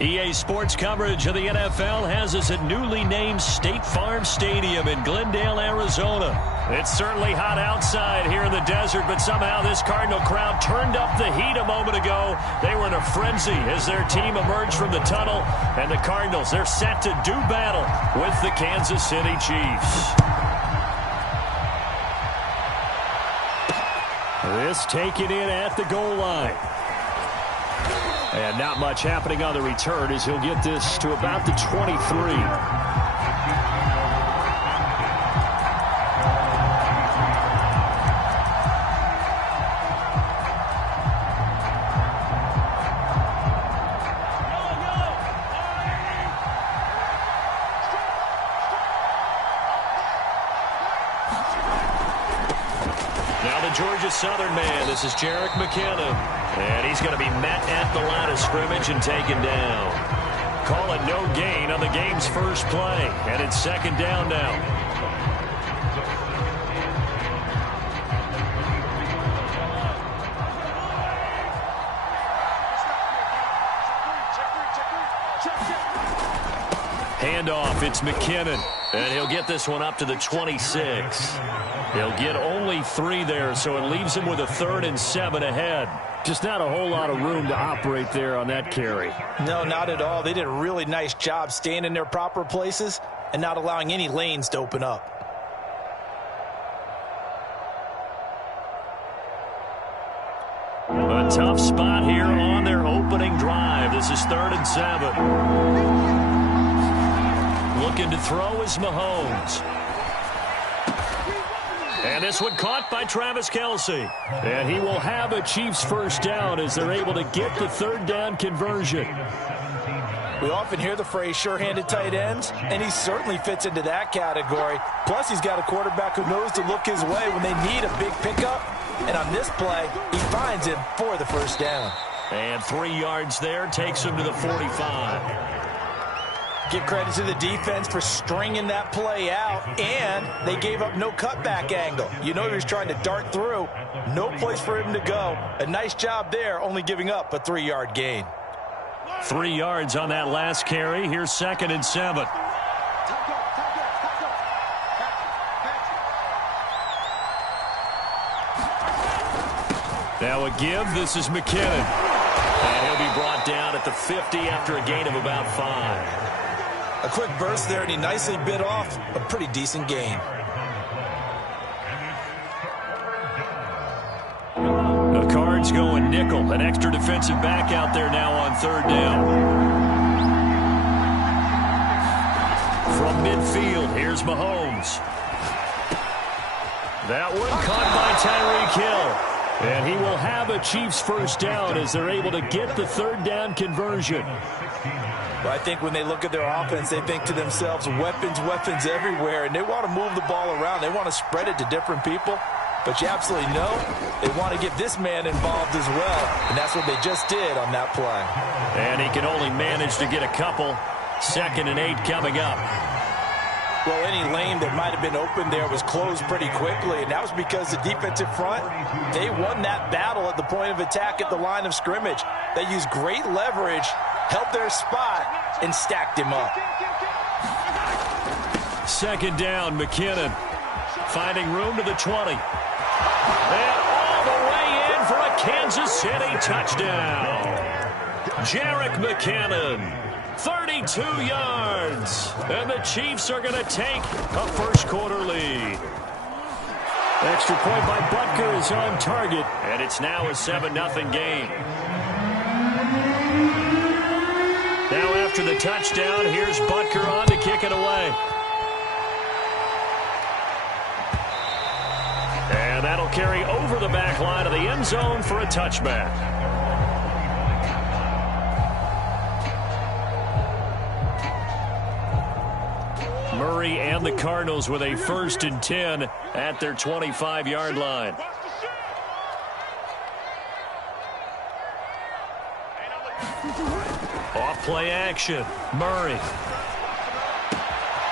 EA Sports coverage of the NFL has us at newly named State Farm Stadium in Glendale, Arizona. It's certainly hot outside here in the desert, but somehow this Cardinal crowd turned up the heat a moment ago. They were in a frenzy as their team emerged from the tunnel, and the Cardinals, they're set to do battle with the Kansas City Chiefs. This taken in at the goal line. And not much happening on the return as he'll get this to about the 23. Now the Georgia Southern man, this is Jerick McKinnon. And he's going to be met at the line of scrimmage and taken down. Call it no gain on the game's first play. And it's second down now. Handoff, it's McKinnon. And he'll get this one up to the 26. He'll get only 3 there, so it leaves him with a 3rd and 7 ahead. Just not a whole lot of room to operate there on that carry. No, not at all. They did a really nice job staying in their proper places and not allowing any lanes to open up. A tough spot here on their opening drive. This is 3rd and 7. Looking to throw is Mahomes. And this one caught by Travis Kelce. And he will have a Chiefs first down as they're able to get the 3rd down conversion. We often hear the phrase sure-handed tight ends, and he certainly fits into that category. Plus, he's got a quarterback who knows to look his way when they need a big pickup. And on this play, he finds him for the first down. And 3 yards there takes him to the 45. Give credit to the defense for stringing that play out, and they gave up no cutback angle. You know he was trying to dart through. No place for him to go. A nice job there, only giving up a 3-yard gain. 3 yards on that last carry. Here's 2nd and 7. Now a give. This is McKinnon. And he'll be brought down at the 50 after a gain of about 5. A quick burst there, and he nicely bit off a pretty decent gain. The Cards going nickel. An extra defensive back out there now on 3rd down. From midfield, here's Mahomes. That one caught by Tyreek Hill. And he will have a Chiefs first down as they're able to get the 3rd down conversion. Well, I think when they look at their offense, they think to themselves, weapons, weapons everywhere, and they want to move the ball around. They want to spread it to different people, but you absolutely know they want to get this man involved as well, and that's what they just did on that play. And he can only manage to get a couple. 2nd and 8 coming up. Well, any lane that might have been open there was closed pretty quickly, and that was because the defensive front, they won that battle at the point of attack at the line of scrimmage. They used great leverage, held their spot, and stacked him up. 2nd down, McKinnon. Finding room to the 20. And all the way in for a Kansas City touchdown. Jerick McKinnon, 32 yards. And the Chiefs are going to take a first-quarter lead. Extra point by Butker is on target, and it's now a 7-0 game. Now after the touchdown, here's Butker on to kick it away. And that'll carry over the back line of the end zone for a touchback. Murray and the Cardinals with a 1st and 10 at their 25-yard line. Off play action. Murray.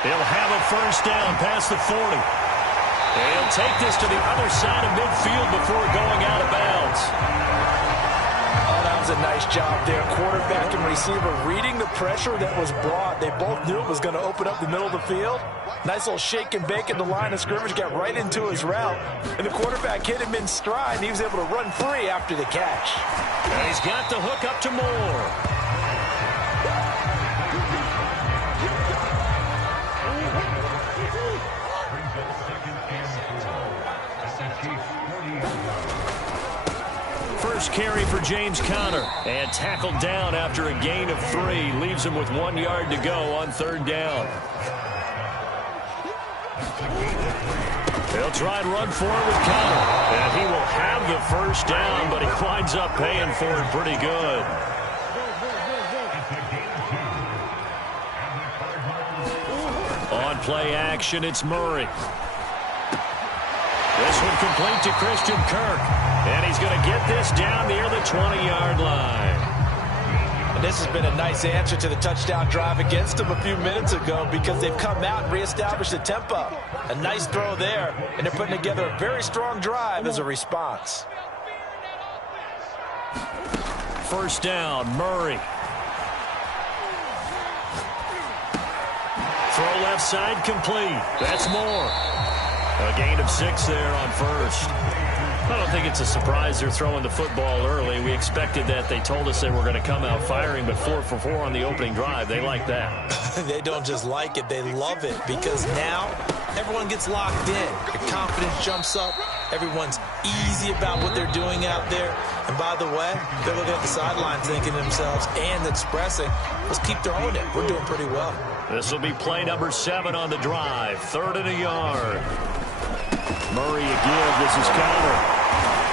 He'll have a first down past the 40. And he'll take this to the other side of midfield before going out of bounds. Oh, that does a nice job there. Quarterback and receiver reading the pressure that was brought. They both knew it was going to open up the middle of the field. Nice little shake and bake at the line of scrimmage, got right into his route. And the quarterback hit him in stride, and he was able to run free after the catch. And he's got the hook up to Moore. First carry for James Conner, and tackled down after a gain of 3. Leaves him with 1 yard to go on 3rd down. They'll try and run for it with Conner, and he will have the first down, but he winds up paying for it pretty good. On play action, it's Murray. This one complete to Christian Kirk. And he's going to get this down near the 20-yard line. And this has been a nice answer to the touchdown drive against them a few minutes ago because they've come out and reestablished the tempo. A nice throw there, and they're putting together a very strong drive as a response. First down, Murray. Throw left side complete. That's Moore. A gain of 6 there on first. I don't think it's a surprise they're throwing the football early. We expected that. They told us they were going to come out firing, but 4 for 4 on the opening drive. They like that. They don't just like it, they love it, because now everyone gets locked in. Their confidence jumps up. Everyone's easy about what they're doing out there. And by the way, they're looking at the sideline thinking to themselves and expressing, let's keep throwing it. We're doing pretty well. This will be play number 7 on the drive. 3rd and a yard. Murray again. This is Conner.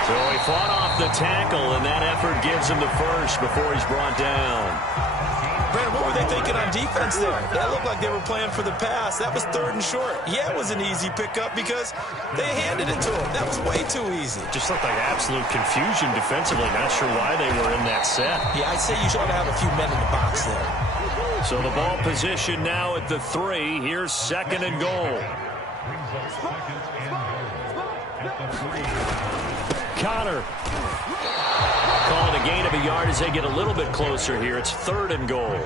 So he fought off the tackle, and that effort gives him the first before he's brought down. Brandon, what were they thinking on defense there? That looked like they were playing for the pass. That was 3rd and short. Yeah, it was an easy pickup because they handed it to him. That was way too easy. Just looked like absolute confusion defensively. Not sure why they were in that set. Yeah, I'd say you ought to have a few men in the box there. So the ball position now at the 3. Here's 2nd and goal. Conner. Calling a gain of a yard as they get a little bit closer here. It's 3rd and goal.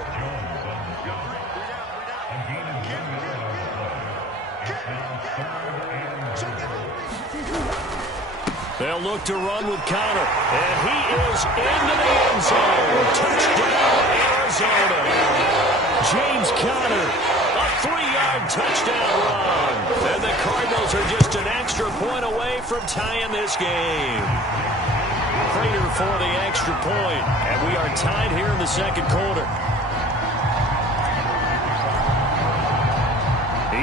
They'll look to run with Conner. And he is into the end zone. Touchdown, Arizona. James Conner, a 3-yard touchdown run. And the Cardinals are just an extra point away from tying this game. Prater for the extra point. And we are tied here in the 2nd quarter.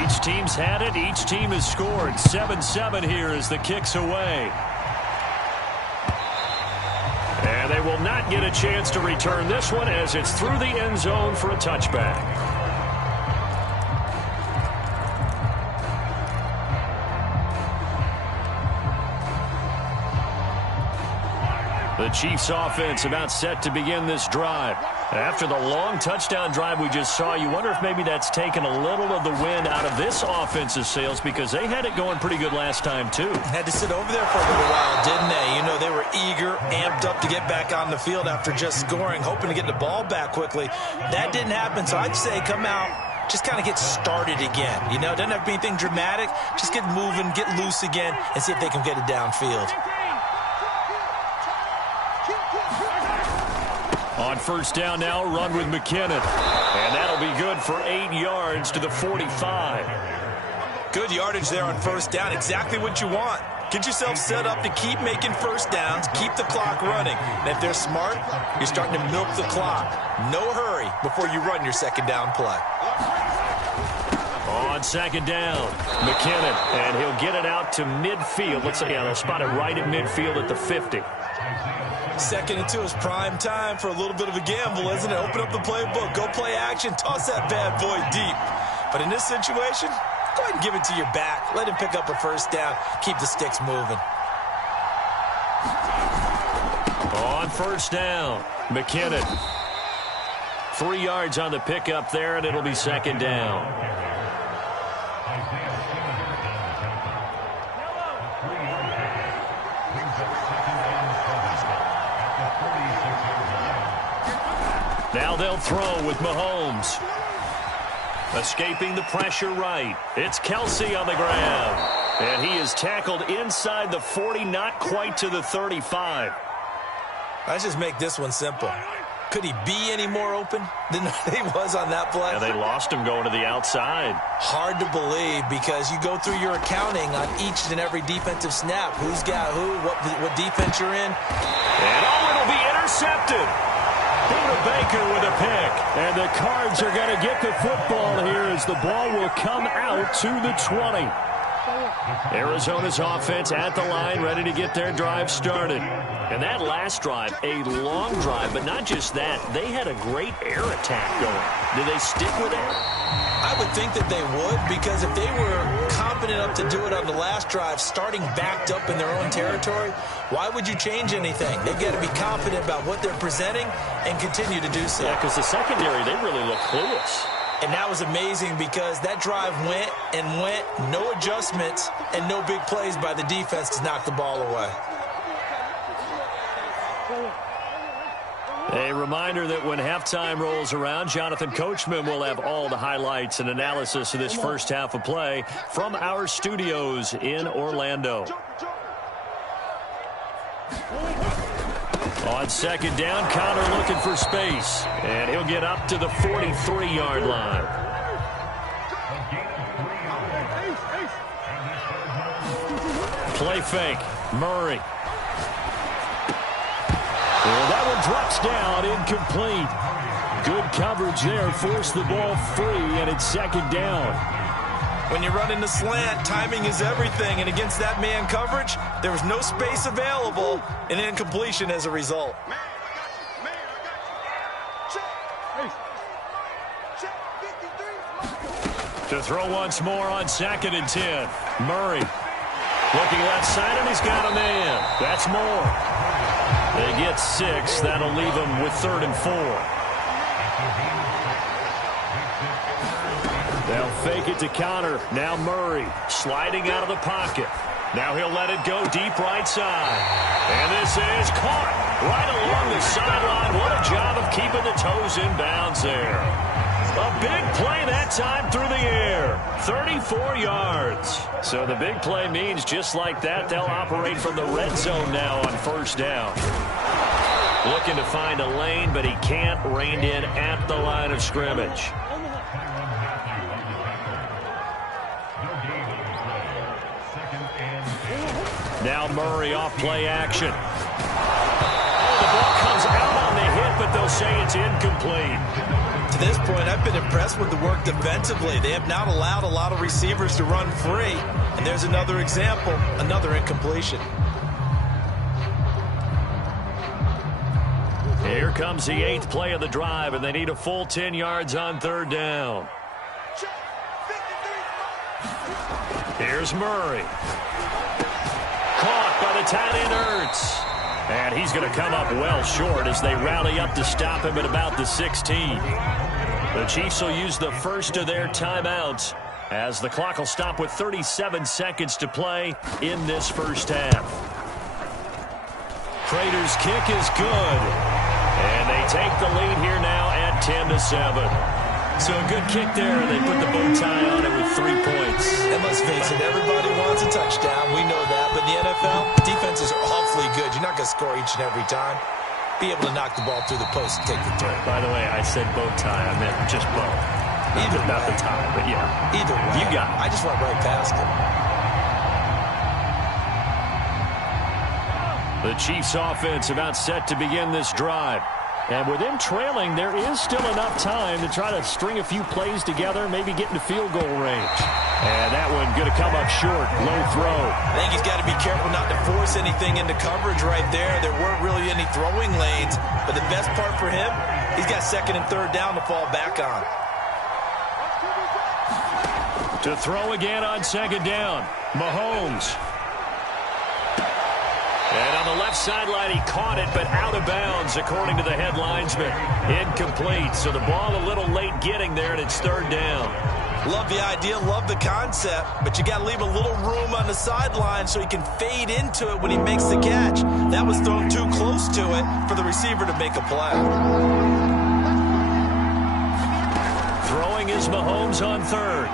Each team's had it. Each team has scored. 7-7 here as the kick's away. And they will not get a chance to return this one as it's through the end zone for a touchback. The Chiefs offense about set to begin this drive. After the long touchdown drive we just saw, you wonder if maybe that's taken a little of the wind out of this offensive sails because they had it going pretty good last time too. Had to sit over there for a little while, didn't they? You know, they were eager, amped up to get back on the field after just scoring, hoping to get the ball back quickly. That didn't happen, so I'd say come out, just kind of get started again. You know, it doesn't have to be anything dramatic. Just get moving, get loose again, and see if they can get it downfield. On first down now, run with McKinnon. And that'll be good for 8 yards to the 45. Good yardage there on first down. Exactly what you want. Get yourself set up to keep making first downs, keep the clock running. And if they're smart, you're starting to milk the clock. No hurry before you run your 2nd down play. On 2nd down, McKinnon. And he'll get it out to midfield. Let's say, yeah, they'll spot it right at midfield at the 50. 2nd and 2 is prime time for a little bit of a gamble, isn't it? Open up the playbook, go play action, toss that bad boy deep. But in this situation, go ahead and give it to your back. Let him pick up a first down. Keep the sticks moving. On first down, McKinnon. 3 yards on the pickup there, and it'll be 2nd down. Now they'll throw with Mahomes. Escaping the pressure right. It's Kelsey on the ground. And he is tackled inside the 40, not quite to the 35. Let's just make this one simple. Could he be any more open than he was on that play? Yeah, they lost him going to the outside. Hard to believe because you go through your accounting on each and every defensive snap. Who's got who, what defense you're in. And it'll be intercepted. Buda Baker with a pick. And the Cards are going to get the football here as the ball will come out to the 20. Arizona's offense at the line, ready to get their drive started. And that last drive, a long drive, but not just that. They had a great air attack going. Did they stick with it? I would think that they would, because if they were confident enough to do it on the last drive, starting backed up in their own territory, why would you change anything? They've got to be confident about what they're presenting and continue to do so. Yeah, because the secondary, they really look clueless. And that was amazing because that drive went and went, no adjustments and no big plays by the defense to knock the ball away. A reminder that when halftime rolls around, Jonathan Coachman will have all the highlights and analysis of this first half of play from our studios in Orlando. On second down, Connor looking for space, and he'll get up to the 43-yard line. Play fake, Murray. Well, that one drops down, incomplete. Good coverage there, forced the ball free, and it's second down. When you run in the slant, timing is everything, and against that man coverage, there was no space available, and incompletion as a result. To throw once more on 2nd and 10. Murray looking left side, and he's got a man. That's more. They get 6. That'll leave them with 3rd and 4. They'll fake it to Connor. Now Murray sliding out of the pocket. Now he'll let it go deep right side. And this is caught right along the sideline. What a job of keeping the toes in bounds there. A big play that time through the air. 34 yards. So the big play means just like that, they'll operate from the red zone now on 1st down. Looking to find a lane, but he can't. Reined in at the line of scrimmage. Now Murray off play action. Oh, the ball comes out on the hit, but they'll say it's incomplete. To this point, I've been impressed with the work defensively. They have not allowed a lot of receivers to run free. And there's another example, another incompletion. Here comes the 8th play of the drive, and they need a full 10 yards on 3rd down. Here's Murray. Caught by the tight end Ertz. And he's going to come up well short as they rally up to stop him at about the 16. The Chiefs will use the first of their timeouts as the clock will stop with 37 seconds to play in this first half. Prater's kick is good. And they take the lead here now at 10-7. So a good kick there, and they put the bow tie on it with 3 points. And let's face it, everybody wants a touchdown. We know that. But in the NFL, defenses are awfully good. You're not going to score each and every time. Be able to knock the ball through the post and take the throw. By the way, I said bow tie. I meant just bow. Not the tie, but yeah. Either way. You got it. I just went right past it. The Chiefs offense about set to begin this drive. And with them trailing, there is still enough time to try to string a few plays together, maybe get into field goal range. And that one going to come up short, low throw. I think he's got to be careful not to force anything into coverage right there. There weren't really any throwing lanes. But the best part for him, he's got 2nd and 3rd down to fall back on. To throw again on 2nd down, Mahomes. And on the left sideline, he caught it, but out of bounds, according to the head linesman. Incomplete, so the ball a little late getting there, and it's 3rd down. Love the idea, love the concept, but you got to leave a little room on the sideline so he can fade into it when he makes the catch. That was thrown too close to it for the receiver to make a play. Throwing is Mahomes on third.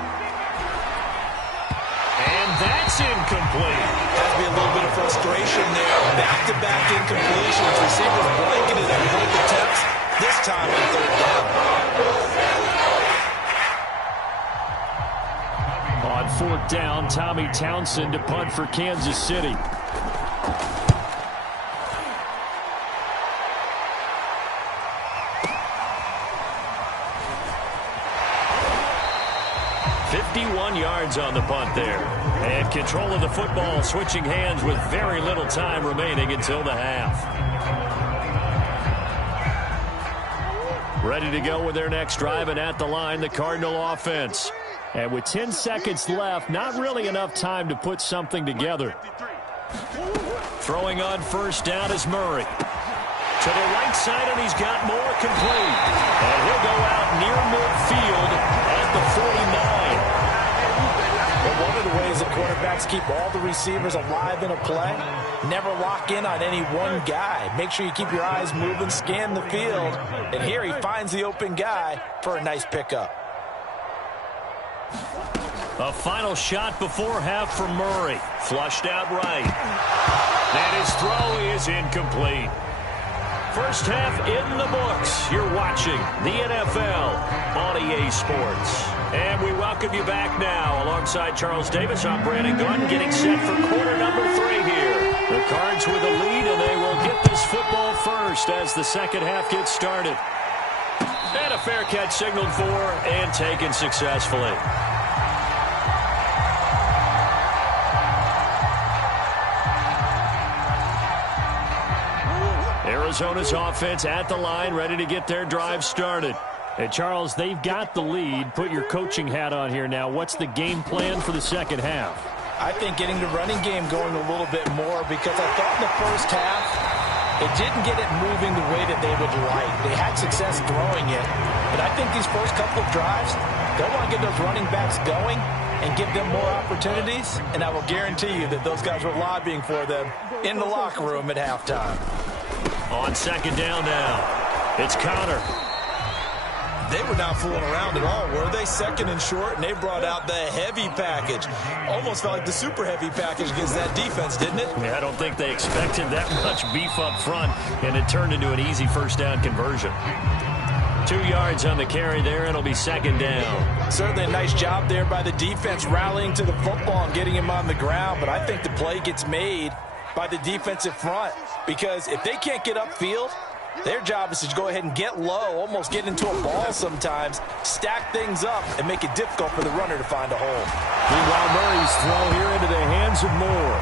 And that's incomplete. Has to be a little bit of frustration there. Back-to-back incompletions. Receivers blanketed at both attempts. This time on third down. On fourth down, Tommy Townsend to punt for Kansas City. Yards on the punt there. And control of the football switching hands with very little time remaining until the half. Ready to go with their next drive, and at the line, the Cardinal offense. And with 10 seconds left, not really enough time to put something together. Throwing on first down is Murray. To the right side, and he's got more complete. And he'll go out near midfield at the 49. But one of the ways that quarterbacks keep all the receivers alive in a play, never lock in on any one guy. Make sure you keep your eyes moving, scan the field. And here he finds the open guy for a nice pickup. A final shot before half for Murray. Flushed out right. And his throw is incomplete. First half in the books. You're watching the NFL on EA Sports. And we welcome you back now. Alongside Charles Davis, I'm Brandon Gunn, getting set for quarter number 3 here. The Cards with a lead, and they will get this football first as the second half gets started. And a fair catch signaled for and taken successfully. Arizona's offense at the line, ready to get their drive started. Hey, Charles, they've got the lead. Put your coaching hat on here now. What's the game plan for the second half? I think getting the running game going a little bit more, because I thought in the first half it didn't get it moving the way that they would like. They had success throwing it, but I think these first couple of drives, they'll want to get those running backs going and give them more opportunities, and I will guarantee you that those guys were lobbying for them in the locker room at halftime. On second down now, it's Conner. They were not fooling around at all, were they? Second and short, and they brought out the heavy package. Almost felt like the super heavy package against that defense, didn't it? Yeah, I don't think they expected that much beef up front, and it turned into an easy first down conversion. 2 yards on the carry there, and it'll be second down. Certainly a nice job there by the defense rallying to the football and getting him on the ground, but I think the play gets made by the defensive front, because if they can't get upfield, their job is to go ahead and get low, almost get into a ball sometimes, stack things up, and make it difficult for the runner to find a hole. Meanwhile, Murray's throw here into the hands of Moore.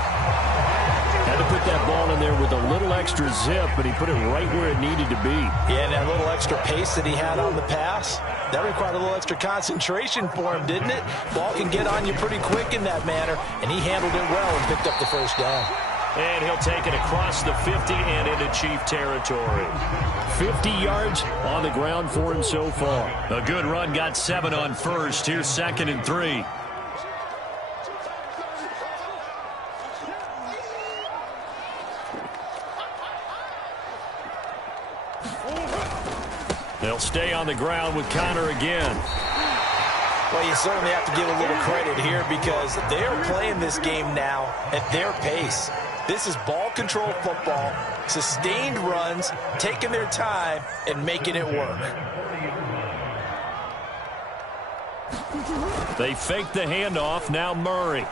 Had to put that ball in there with a little extra zip, but he put it right where it needed to be. Yeah, and that little extra pace that he had on the pass, that required a little extra concentration for him, didn't it? Ball can get on you pretty quick in that manner, and he handled it well and picked up the first down. And he'll take it across the 50 and into Chief territory. 50 yards on the ground for him so far. A good run, got 7 on first. Here's second and 3. They'll stay on the ground with Conner again. Well, you certainly have to give a little credit here, because they're playing this game now at their pace. This is ball control football, sustained runs, taking their time and making it work. They fake the handoff. Now Murray.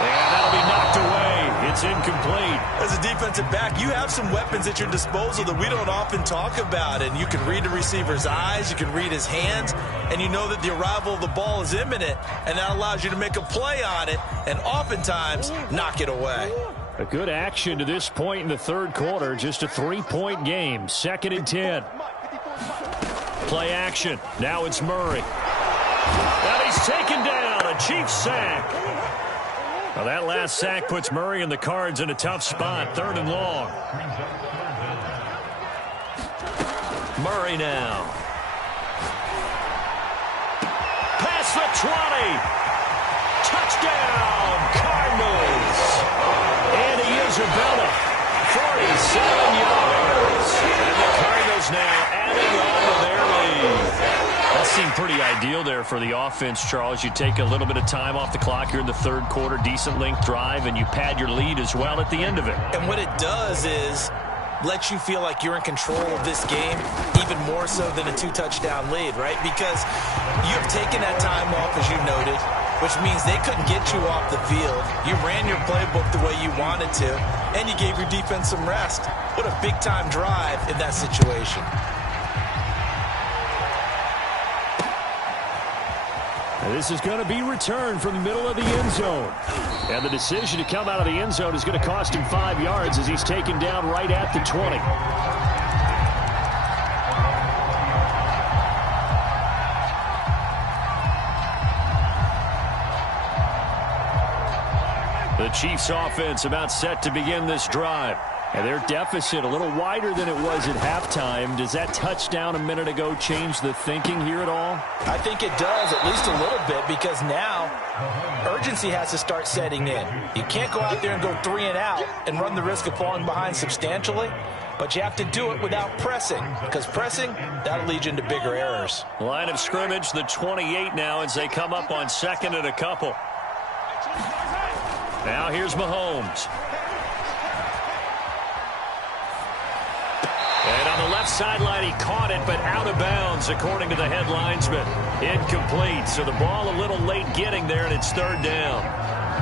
And that'll be knocked away. It's incomplete. As a defensive back, you have some weapons at your disposal that we don't often talk about. And you can read the receiver's eyes, you can read his hands, and you know that the arrival of the ball is imminent. And that allows you to make a play on it and oftentimes knock it away. A good action to this point in the third quarter. Just a 3-point game. Second and 10. Play action. Now it's Murray. And he's taken down. A Chiefs sack. Well, that last sack puts Murray and the Cards in a tough spot. Third and long. Murray now. Past the 20. Touchdown, Cardinals. Andy Isabella, 47 yards. And the Cardinals now adding on to their seemed pretty ideal there for the offense, Charles. You take a little bit of time off the clock here in the third quarter, decent length drive, and you pad your lead as well at the end of it. And what it does is let you feel like you're in control of this game, even more so than a 2-touchdown lead, right? Because you have taken that time off, as you noted, which means they couldn't get you off the field. You ran your playbook the way you wanted to, and you gave your defense some rest. What a big-time drive in that situation. And this is going to be returned from the middle of the end zone. And the decision to come out of the end zone is going to cost him 5 yards as he's taken down right at the 20. The Chiefs offense about set to begin this drive. And their deficit a little wider than it was at halftime. Does that touchdown a minute ago change the thinking here at all? I think it does, at least a little bit, because now urgency has to start setting in. You can't go out there and go 3 and out and run the risk of falling behind substantially, but you have to do it without pressing, because pressing, that'll lead you into bigger errors. Line of scrimmage, the 28 now as they come up on second and a couple. Now here's Mahomes. And on the left sideline, he caught it, but out of bounds, according to the head linesman. Incomplete, so the ball a little late getting there, and it's third down.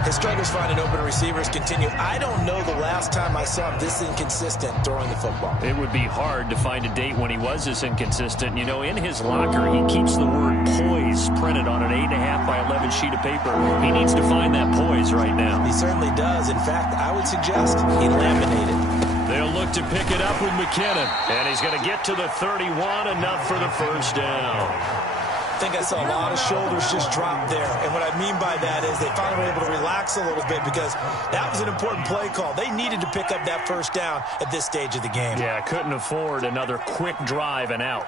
His struggles finding open receivers continue. I don't know the last time I saw him this inconsistent throwing the football. It would be hard to find a date when he was this inconsistent. You know, in his locker, he keeps the word poise printed on an 8.5 by 11 sheet of paper. He needs to find that poise right now. He certainly does. In fact, I would suggest he laminate it. They'll look to pick it up with McKinnon. And he's going to get to the 31, enough for the first down. I think I saw a lot of shoulders just drop there. And what I mean by that is they finally were able to relax a little bit because that was an important play call. They needed to pick up that first down at this stage of the game. Yeah, couldn't afford another quick drive and out.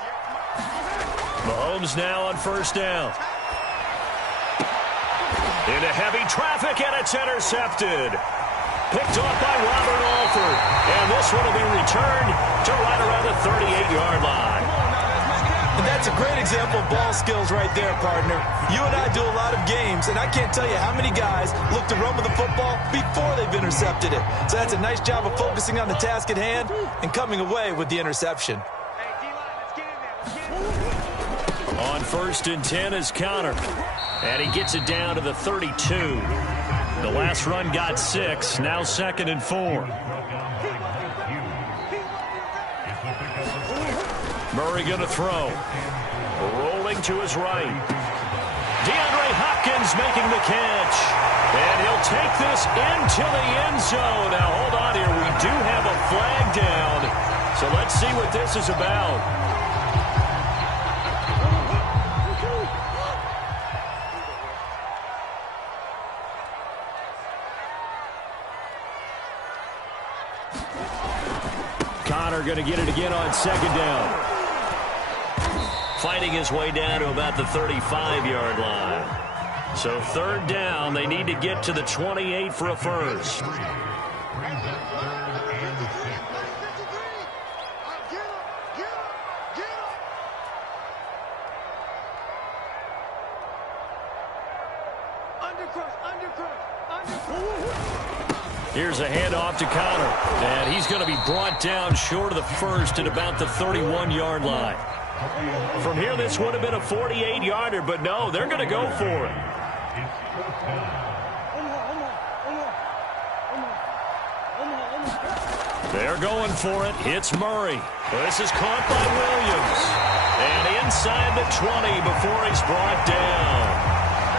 Mahomes now on first down. Into heavy traffic, and it's intercepted. Picked off by Robert Alford. And this one will be returned to right around the 38-yard line. And that's a great example of ball skills right there, partner. You and I do a lot of games, and I can't tell you how many guys look to run with the football before they've intercepted it. So that's a nice job of focusing on the task at hand and coming away with the interception. On first and 10 is Conner. And he gets it down to the 32. The last run got 6, now second and 4. Murray going to throw. Rolling to his right. DeAndre Hopkins making the catch. And he'll take this into the end zone. Now hold on here. We do have a flag down. So let's see what this is about. Conner going to get it again on second down. Fighting his way down to about the 35-yard line. So third down, they need to get to the 28 for a first. Here's a handoff to Conner. And he's going to be brought down short of the first at about the 31-yard line. From here, this would have been a 48-yarder, but no, they're going to go for it. They're going for it. It's Murray. This is caught by Williams. And inside the 20 before he's brought down.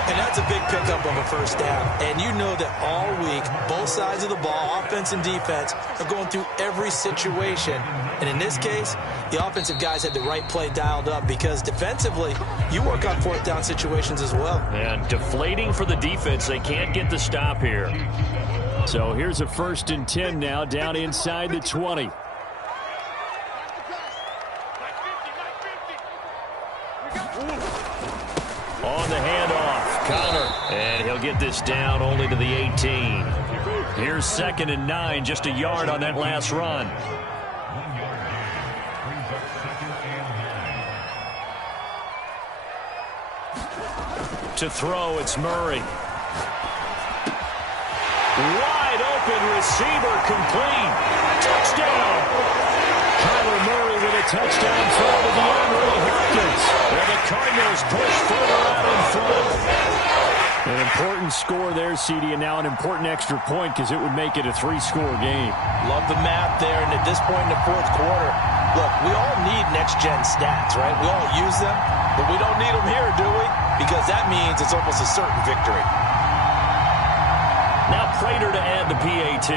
And that's a big pickup of a first down. And you know that all week, both sides of the ball, offense and defense, are going through every situation. And in this case, the offensive guys had the right play dialed up because defensively, you work on fourth down situations as well. And deflating for the defense. They can't get the stop here. So here's a first and 10 now down inside the 20. On the handoff, Conner. And he'll get this down only to the 18. Here's second and 9, just a yard on that last run. To throw, it's Murray. Wide open receiver, complete. Touchdown! Kyler Murray with a touchdown throw to DeAndre Hopkins. And the Cardinals push further out in front. An important score there, CD, and now an important extra point because it would make it a 3-score game. Love the math there, and at this point in the fourth quarter, look, we all need next-gen stats, right? We all use them, but we don't need them here, do we? Because that means it's almost a certain victory. Now Prater to add the PAT.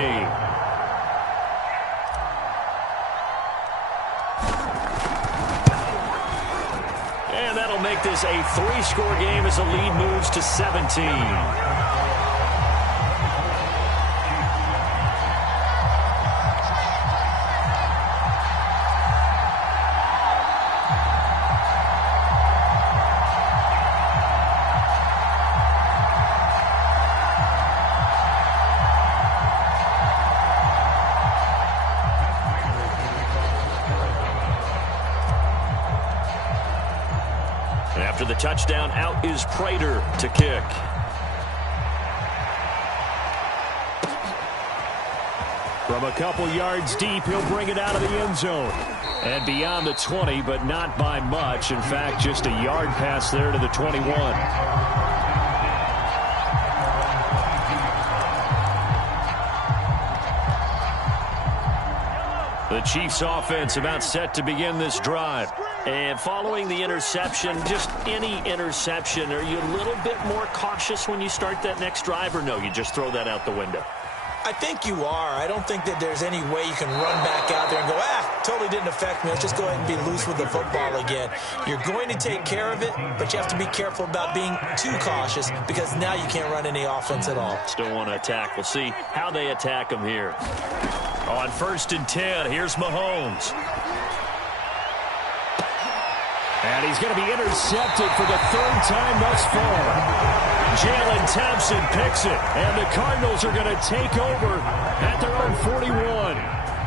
And that'll make this a 3-score game as the lead moves to 17. After the touchdown, out is Prater to kick. From a couple yards deep, he'll bring it out of the end zone. And beyond the 20, but not by much. In fact, just a yard pass there to the 21. The Chiefs offense about set to begin this drive. And following the interception, just any interception, are you a little bit more cautious when you start that next drive, or no, you just throw that out the window? I think you are. I don't think that there's any way you can run back out there and go, totally didn't affect me. Let's just go ahead and be loose with the football again. You're going to take care of it, but you have to be careful about being too cautious because now you can't run any offense at all. Still want to attack. We'll see how they attack them here. On 1st and 10, here's Mahomes. And he's going to be intercepted for the 3rd time thus far. Jalen Thompson picks it, and the Cardinals are going to take over at their own 41.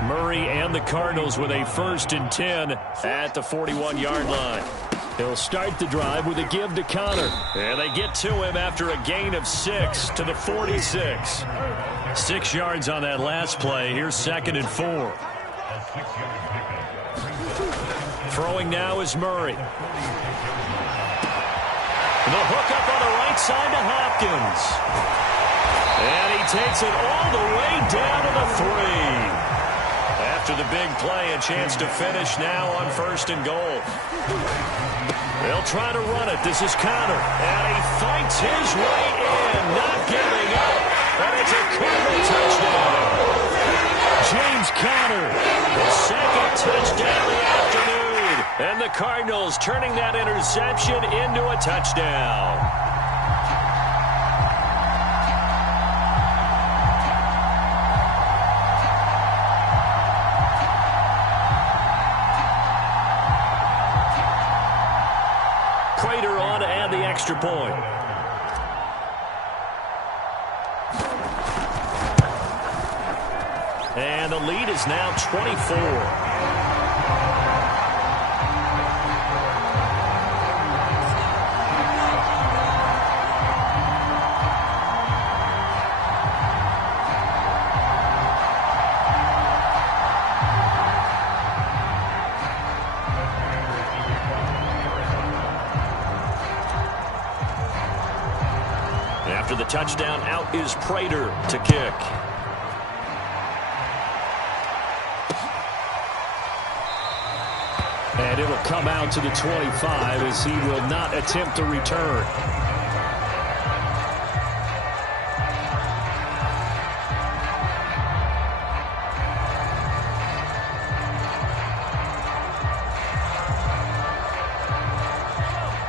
Murray and the Cardinals with a 1st and 10 at the 41-yard line. He'll start the drive with a give to Connor. And they get to him after a gain of 6 to the 46. 6 yards on that last play. Here's 2nd and 4. Throwing now is Murray. The hook up on the right side to Hopkins. And he takes it all the way down to the 3. After the big play, a chance to finish now on 1st and goal. They'll try to run it. This is Connor. And he fights his way in, not giving up. And it's a Cardinal touchdown. James Conner, the 2nd touchdown of the afternoon. And the Cardinals turning that interception into a touchdown. Prater on to add the extra point. And the lead is now 24. After the touchdown, out is Prater to kick. And it'll come out to the 25 as he will not attempt a return.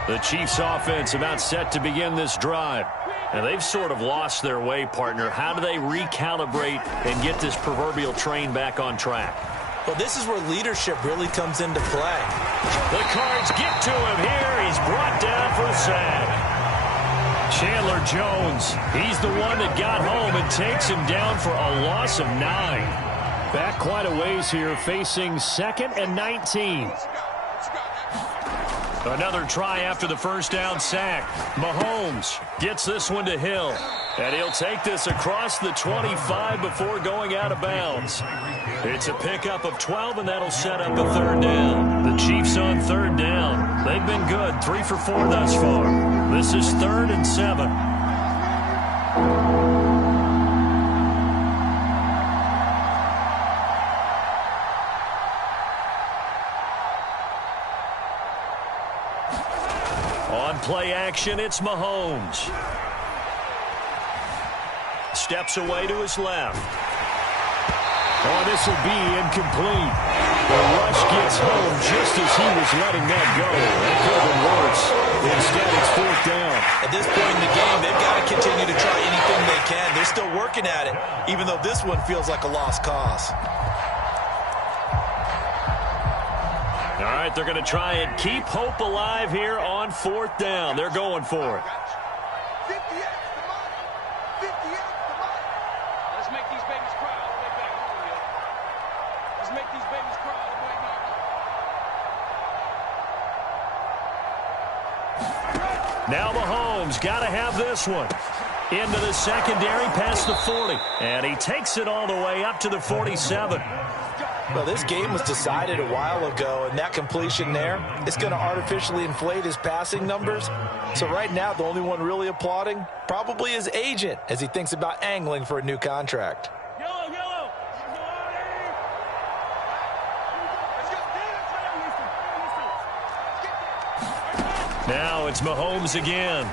The Chiefs offense about set to begin this drive. And they've sort of lost their way, partner. How do they recalibrate and get this proverbial train back on track? Well, this is where leadership really comes into play. The Cards get to him here. He's brought down for a sack. Chandler Jones, he's the one that got home and takes him down for a loss of 9. Back quite a ways here, facing 2nd and 19. Another try after the first down sack. Mahomes gets this one to Hill. And he'll take this across the 25 before going out of bounds. It's a pickup of 12, and that'll set up a third down. The Chiefs on third down. They've been good, 3 for 4 thus far. This is 3rd and 7. On play action, it's Mahomes. Steps away to his left. Oh, this will be incomplete. The rush gets home just as he was letting that go. That could have been worse. Instead, it's 4th down. At this point in the game, they've got to continue to try anything they can. They're still working at it, even though this one feels like a lost cause. All right, they're going to try and keep hope alive here on 4th down. They're going for it. Now Mahomes got to have this one. Into the secondary past the 40. And he takes it all the way up to the 47. Well, this game was decided a while ago, and that completion there, it's going to artificially inflate his passing numbers. So right now, the only one really applauding probably his agent as he thinks about angling for a new contract. Now it's Mahomes again.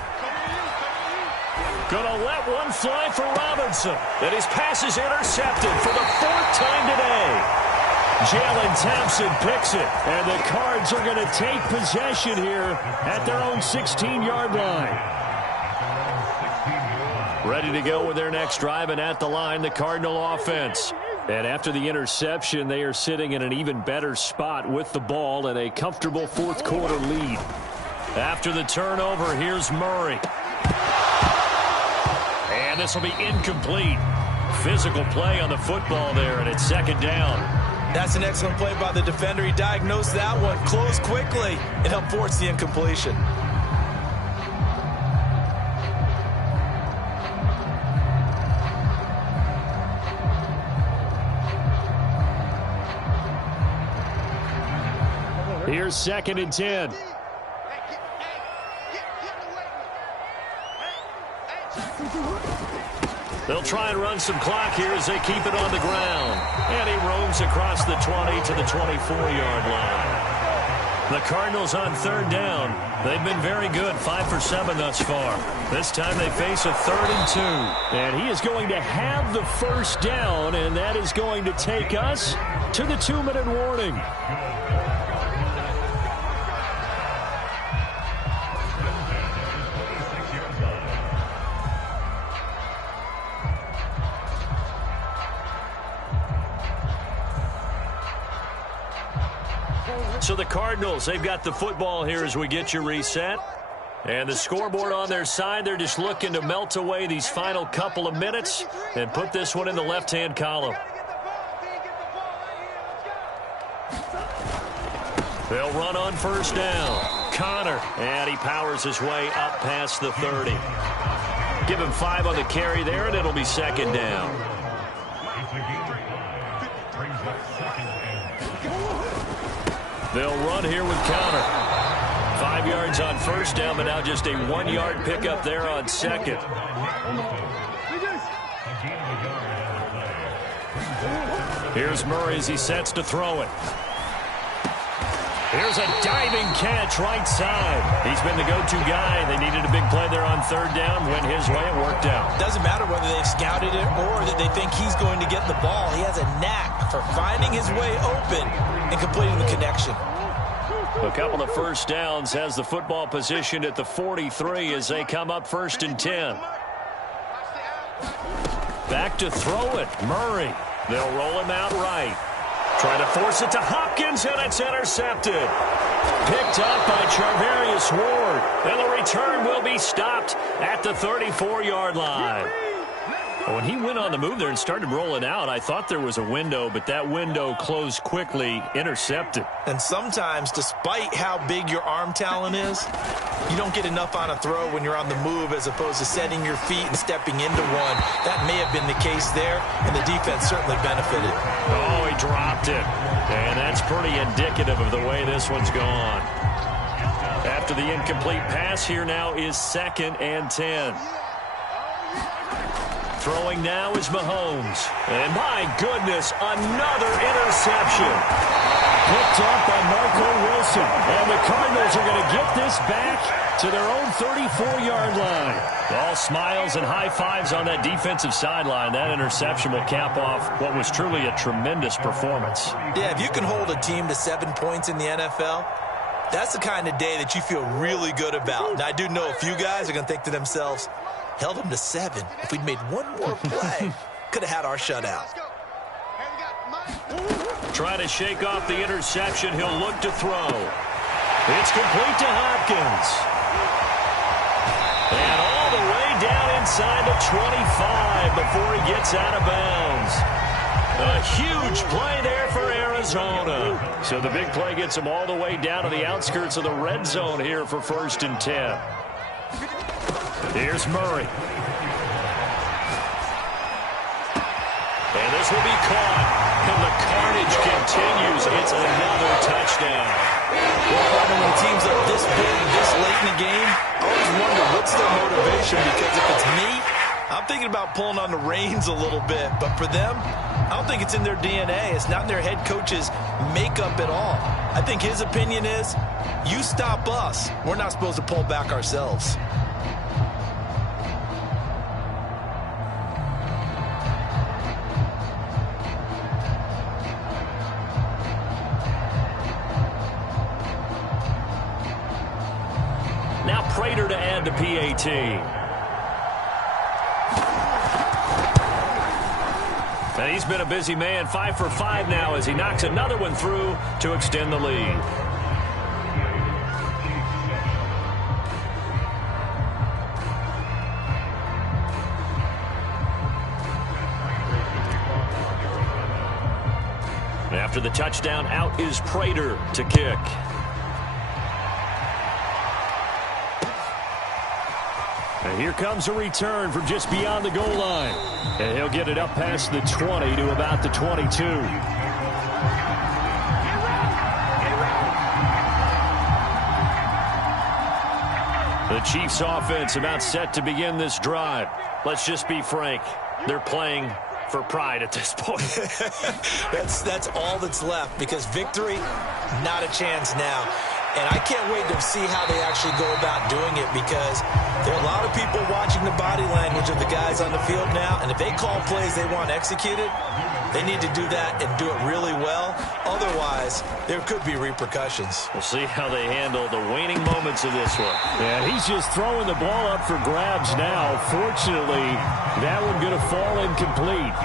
Gonna let one fly for Robinson. And his pass is intercepted for the 4th time today. Jalen Thompson picks it. And the Cards are going to take possession here at their own 16-yard line. Ready to go with their next drive, and at the line, the Cardinal offense. And after the interception, they are sitting in an even better spot with the ball and a comfortable 4th quarter lead. After the turnover, here's Murray. And this will be incomplete. Physical play on the football there, and it's 2nd down. That's an excellent play by the defender. He diagnosed that one, closed quickly, and helped force the incompletion. Here's 2nd and 10. They'll try and run some clock here as they keep it on the ground. And he roams across the 20 to the 24-yard line. The Cardinals on 3rd down. They've been very good, 5 for 7 thus far. This time they face a 3rd and 2. And he is going to have the first down, and that is going to take us to the 2-minute warning. So the Cardinals, they've got the football here as we get you reset. And the scoreboard on their side, they're just looking to melt away these final couple of minutes and put this one in the left-hand column. They'll run on 1st down. Connor, and he powers his way up past the 30. Give him 5 on the carry there, and it'll be 2nd down. They'll run here with Connor. 5 yards on 1st down, but now just a 1-yard pickup there on 2nd. Here's Murray as he sets to throw it. Here's a diving catch right side. He's been the go-to guy. They needed a big play there on 3rd down. Went his way. It worked out. Doesn't matter whether they've scouted it or that they think he's going to get the ball. He has a knack for finding his way open and completing the connection. A couple of first downs, has the football positioned at the 43 as they come up 1st and 10. Back to throw it. Murray. They'll roll him out right. Trying to force it to Hopkins, and it's intercepted. Picked up by Charvarius Ward. And the return will be stopped at the 34-yard line. When he went on the move there and started rolling out, I thought there was a window, but that window closed quickly, intercepted. And sometimes, despite how big your arm talent is, you don't get enough on a throw when you're on the move as opposed to setting your feet and stepping into one. That may have been the case there, and the defense certainly benefited. Oh, he dropped it. And that's pretty indicative of the way this one's gone. After the incomplete pass, here now is 2nd and 10. Throwing now is Mahomes. And my goodness, another interception. Picked up by Marco Wilson. And the Cardinals are going to get this back to their own 34-yard line. All smiles and high fives on that defensive sideline. That interception will cap off what was truly a tremendous performance. Yeah, if you can hold a team to 7 points in the NFL, that's the kind of day that you feel really good about. And I do know a few guys are going to think to themselves, held them to 7. If we'd made one more play, could have had our shutout. Trying to shake off the interception. He'll look to throw. It's complete to Hopkins. And all the way down inside the 25 before he gets out of bounds. A huge play there for Arizona. So the big play gets him all the way down to the outskirts of the red zone here for 1st and 10. Here's Murray. And this will be caught. And the carnage continues. It's another touchdown. Well, Carter, when a team's up this big, this late in the game, I always wonder what's their motivation, because if it's me, I'm thinking about pulling on the reins a little bit. But for them, I don't think it's in their DNA. It's not in their head coach's makeup at all. I think his opinion is, you stop us, we're not supposed to pull back ourselves. Now Prater to add the PAT. And he's been a busy man, 5 for 5 now as he knocks another one through to extend the lead. After the touchdown, out is Prater to kick. And here comes a return from just beyond the goal line. And he'll get it up past the 20 to about the 22. The Chiefs offense about set to begin this drive. Let's just be frank. They're playing for pride at this point. That's all that's left, because victory, not a chance now. And I can't wait to see how they actually go about doing it, because there are a lot of people watching the body language of the guys on the field now, and if they call plays they want executed, they need to do that and do it really well. Otherwise, there could be repercussions. We'll see how they handle the waning moments of this one. Yeah, he's just throwing the ball up for grabs now. Fortunately, that one going to fall incomplete.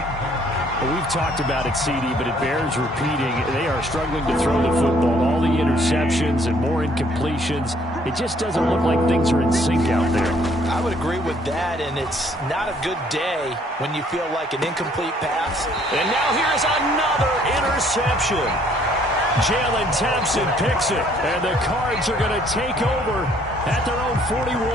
We've talked about it, CD, but it bears repeating. They are struggling to throw the football. All the interceptions and more incompletions. It just doesn't look like things are in sync out there. I would agree with that, and it's not a good day when you feel like an incomplete pass. And now here's another interception. Jalen Thompson picks it, and the Cards are going to take over at their own 41.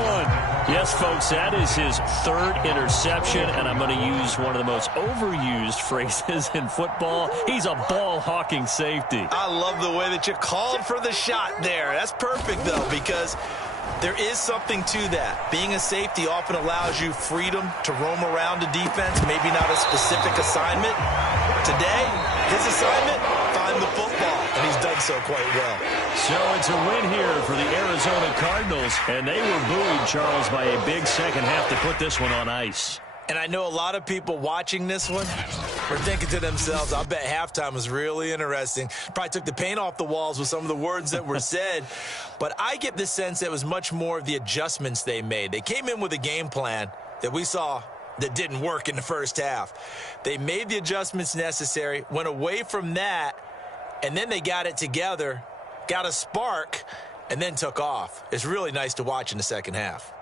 Yes, folks, that is his 3rd interception, and I'm going to use one of the most overused phrases in football. He's a ball-hawking safety. I love the way that you called for the shot there. That's perfect, though, because there is something to that. Being a safety often allows you freedom to roam around a defense, maybe not a specific assignment. Today, his assignment, find the football, and he's done so quite well. So it's a win here for the Arizona Cardinals, and they were buoyed, Charles, by a big second half to put this one on ice. And I know a lot of people watching this one are thinking to themselves, I bet halftime was really interesting. Probably took the paint off the walls with some of the words that were said. But I get the sense that it was much more of the adjustments they made. They came in with a game plan that we saw that didn't work in the first half. They made the adjustments necessary, went away from that, and then they got it together, got a spark, and then took off. It's really nice to watch in the second half.